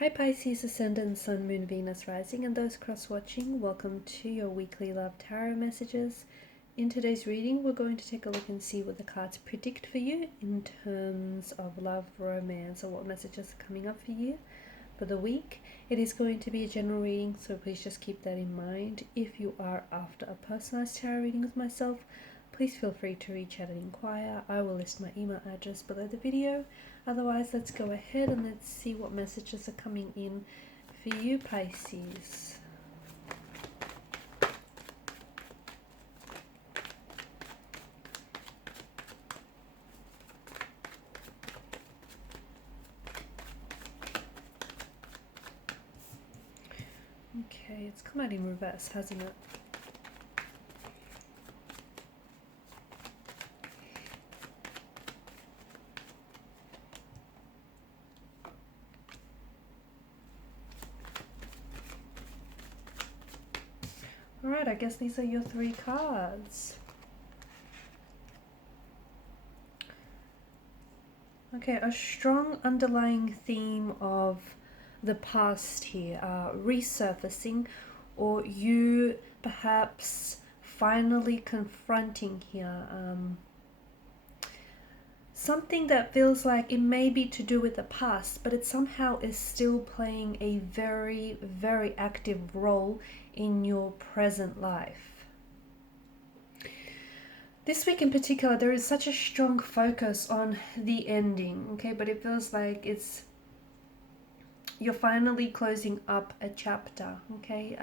Hi Pisces, Ascendant, Sun, Moon, Venus, Rising, and those cross-watching. Welcome to your weekly love tarot messages. In today's reading, we're going to take a look and see what the cards predict for you in terms of love, romance, or what messages are coming up for you for the week. It is going to be a general reading, so please just keep that in mind. If you are after a personalized tarot reading with myself, please feel free to reach out and inquire. I will list my email address below the video. Otherwise, let's go ahead and let's see what messages are coming in for you, Pisces. Okay, it's come out in reverse, hasn't it? Alright, I guess these are your three cards. Okay, a strong underlying theme of the past here, resurfacing, or you perhaps finally confronting here. Something that feels like it may be to do with the past, but it somehow is still playing a very, very active role in your present life. This week in particular, there is such a strong focus on the ending, okay? But it feels like you're finally closing up a chapter, okay?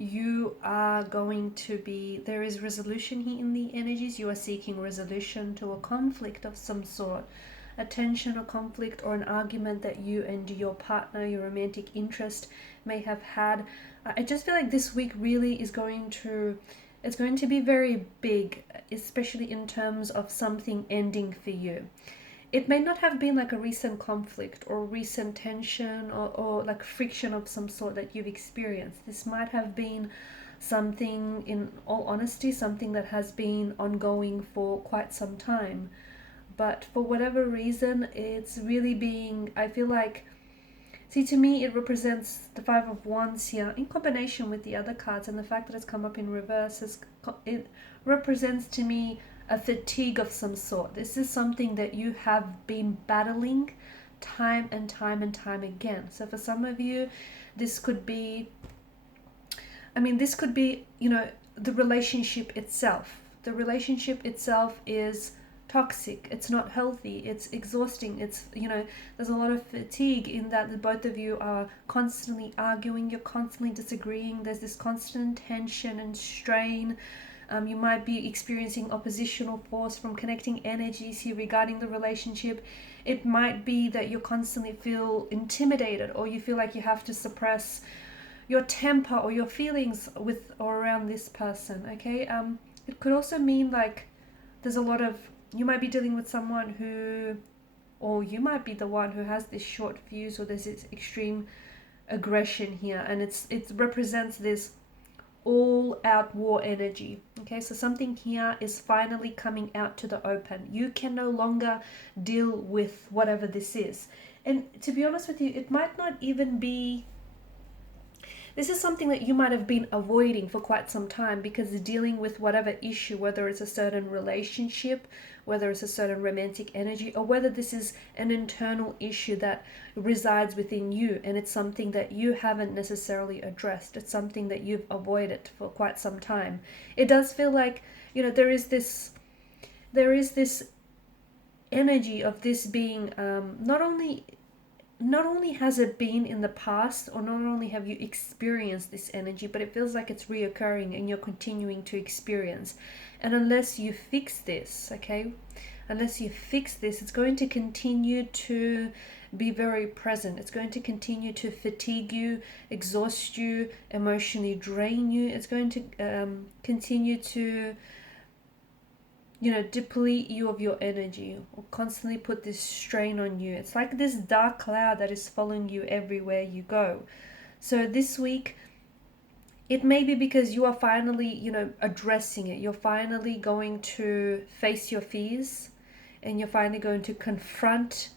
You are going to be, there is resolution here in the energies. You are seeking resolution to a conflict of some sort, a tension or conflict or an argument that you and your partner, your romantic interest may have had. I just feel like this week really is going to, it's going to be very big, especially in terms of something ending for you. It may not have been like a recent conflict or recent tension or like friction of some sort that you've experienced. This might have been something, in all honesty, something that has been ongoing for quite some time. But for whatever reason, it's really being, I feel like, see, to me, it represents the Five of Wands here in combination with the other cards, and the fact that it's come up in reverse, it represents to me a fatigue of some sort. This is something that you have been battling time and time and time again. So for some of you, this could be, this could be, the relationship itself. The relationship itself is toxic, it's not healthy, it's exhausting, it's, there's a lot of fatigue in that the both of you are constantly arguing, you're constantly disagreeing, there's this constant tension and strain. You might be experiencing oppositional force from connecting energies here regarding the relationship. It might be that you constantly feel intimidated, or you feel like you have to suppress your temper or your feelings with or around this person, okay? It could also mean like there's a lot of, you might be dealing with someone who, or you might be the one who has this short fuse, or there's this extreme aggression here, and it represents this all-out war energy. Okay, so something here is finally coming out to the open. You can no longer deal with whatever this is. And to be honest with you, it might not even be, this is something that you might have been avoiding for quite some time, because dealing with whatever issue, whether it's a certain relationship, whether it's a certain romantic energy, or whether this is an internal issue that resides within you and it's something that you haven't necessarily addressed. It's something that you've avoided for quite some time. It does feel like, there is this energy of this being, not only has it been in the past, or not only have you experienced this energy, but it feels like it's reoccurring and you're continuing to experience. And unless you fix this, okay, it's going to continue to be very present. It's going to continue to fatigue you, exhaust you, emotionally drain you. It's going to continue to deplete you of your energy, or constantly put this strain on you. It's like this dark cloud that is following you everywhere you go. So this week, it may be because you are finally, addressing it. You're finally going to face your fears, and you're finally going to confront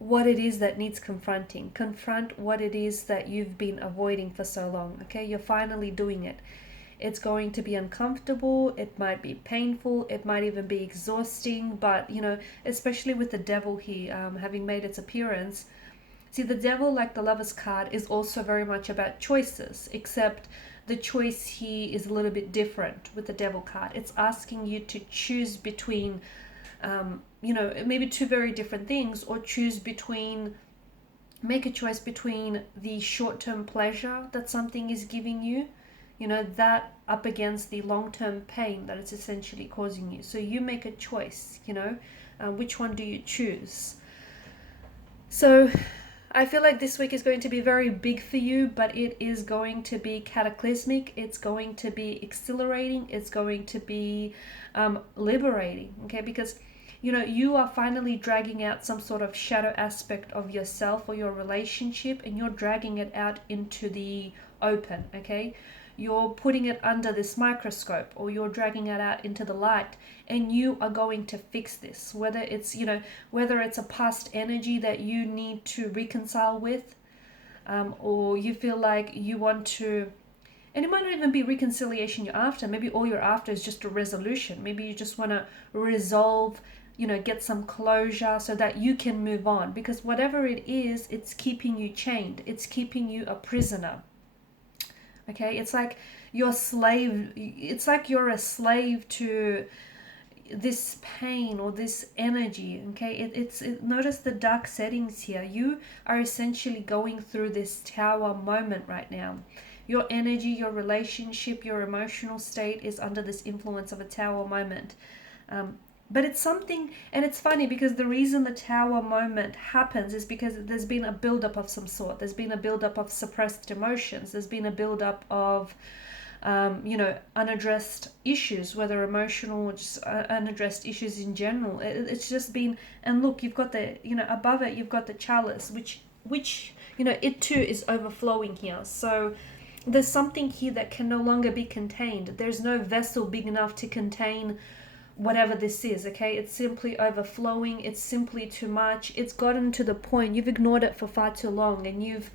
what it is that needs confronting. Confront what it is that you've been avoiding for so long. Okay, you're finally doing it. It's going to be uncomfortable, it might be painful, it might even be exhausting, but you know, especially with the devil here having made its appearance. See, the devil, like the Lover's card, is also very much about choices, except the choice here is a little bit different with the devil card. It's asking you to choose between you know, maybe two very different things, or choose between, make a choice between the short-term pleasure that something is giving you, you know, that up against the long-term pain that it's essentially causing you. So you make a choice, you know, which one do you choose? So I feel like this week is going to be very big for you, but it is going to be cataclysmic. It's going to be exhilarating. It's going to be liberating, okay? Because, you know, you are finally dragging out some sort of shadow aspect of yourself or your relationship, and you're dragging it out into the open, okay? You're putting it under this microscope, or you're dragging it out into the light, and you are going to fix this. Whether it's, you know, whether it's a past energy that you need to reconcile with, or you feel like you want to, and it might not even be reconciliation you're after. Maybe all you're after is just a resolution. Maybe you just want to resolve, you know, get some closure so that you can move on. Because whatever it is, it's keeping you chained. It's keeping you a prisoner. Okay, it's like you're slave. It's like you're a slave to this pain or this energy. Okay, notice the dark settings here. You are essentially going through this tower moment right now. Your energy, your relationship, your emotional state is under this influence of a tower moment. But it's something, and it's funny because the reason the tower moment happens is because there's been a buildup of some sort. There's been a buildup of suppressed emotions. There's been a buildup of, you know, unaddressed issues, whether emotional or just unaddressed issues in general. It's just been, and look, you've got the, you know, above it, you've got the chalice, which, you know, it too is overflowing here. So there's something here that can no longer be contained. There's no vessel big enough to contain whatever this is, okay? It's simply overflowing. It's simply too much. It's gotten to the point, you've ignored it for far too long, and you've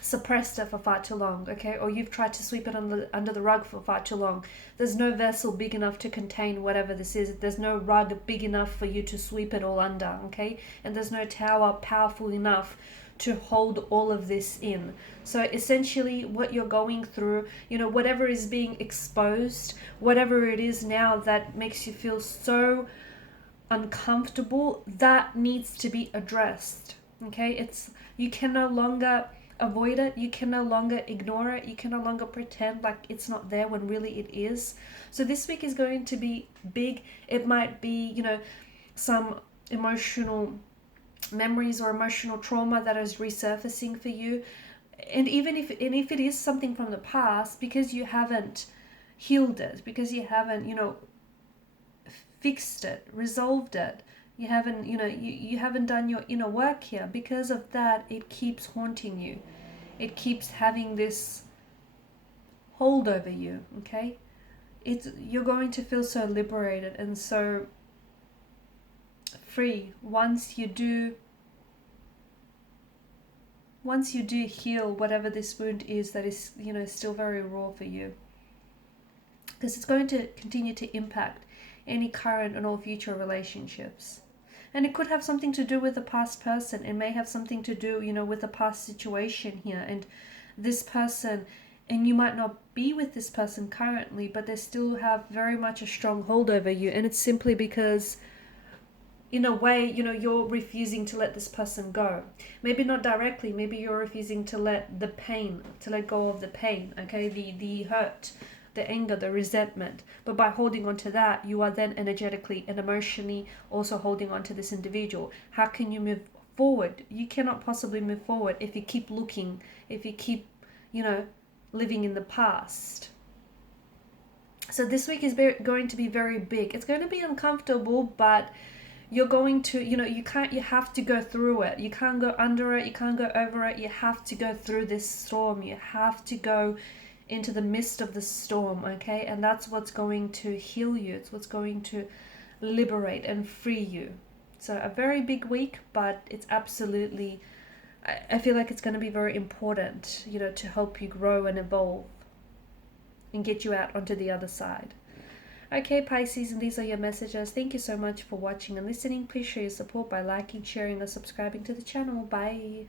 suppressed it for far too long, okay? Or you've tried to sweep it under the rug for far too long. There's no vessel big enough to contain whatever this is. There's no rug big enough for you to sweep it all under, okay? And there's no tower powerful enough to hold all of this in. So essentially what you're going through, you know, whatever is being exposed, whatever it is now that makes you feel so uncomfortable, that needs to be addressed. Okay, it's, you can no longer avoid it, you can no longer ignore it, you can no longer pretend like it's not there when really it is. So this week is going to be big. It might be, you know, some emotional memories or emotional trauma that is resurfacing for you. And even if it is something from the past, because you haven't healed it, because you haven't, you know, fixed it, resolved it, you haven't, you know, you haven't done your inner work here, because of that, it keeps haunting you. It keeps having this hold over you, okay? You're going to feel so liberated and so free once you do heal whatever this wound is that is, you know, still very raw for you. Because it's going to continue to impact any current and all future relationships. And it could have something to do with a past person. It may have something to do, you know, with a past situation here. And this person, and you might not be with this person currently, but they still have very much a strong hold over you. And it's simply because, in a way, you know, you're refusing to let this person go. Maybe not directly. Maybe you're refusing to let the pain, to let go of the pain, okay? The hurt, the anger, the resentment. But by holding on to that, you are then energetically and emotionally also holding on to this individual. How can you move forward? You cannot possibly move forward if you keep looking, if you keep, you know, living in the past. So this week is going to be very big. It's going to be uncomfortable, but you're going to, you know, you have to go through it. You can't go under it. You can't go over it. You have to go through this storm. You have to go into the midst of the storm, okay? And that's what's going to heal you. It's what's going to liberate and free you. So a very big week, but it's absolutely, I feel like it's going to be very important, you know, to help you grow and evolve and get you out onto the other side. Okay, Pisces, and these are your messages. Thank you so much for watching and listening. Please show your support by liking, sharing, or subscribing to the channel. Bye.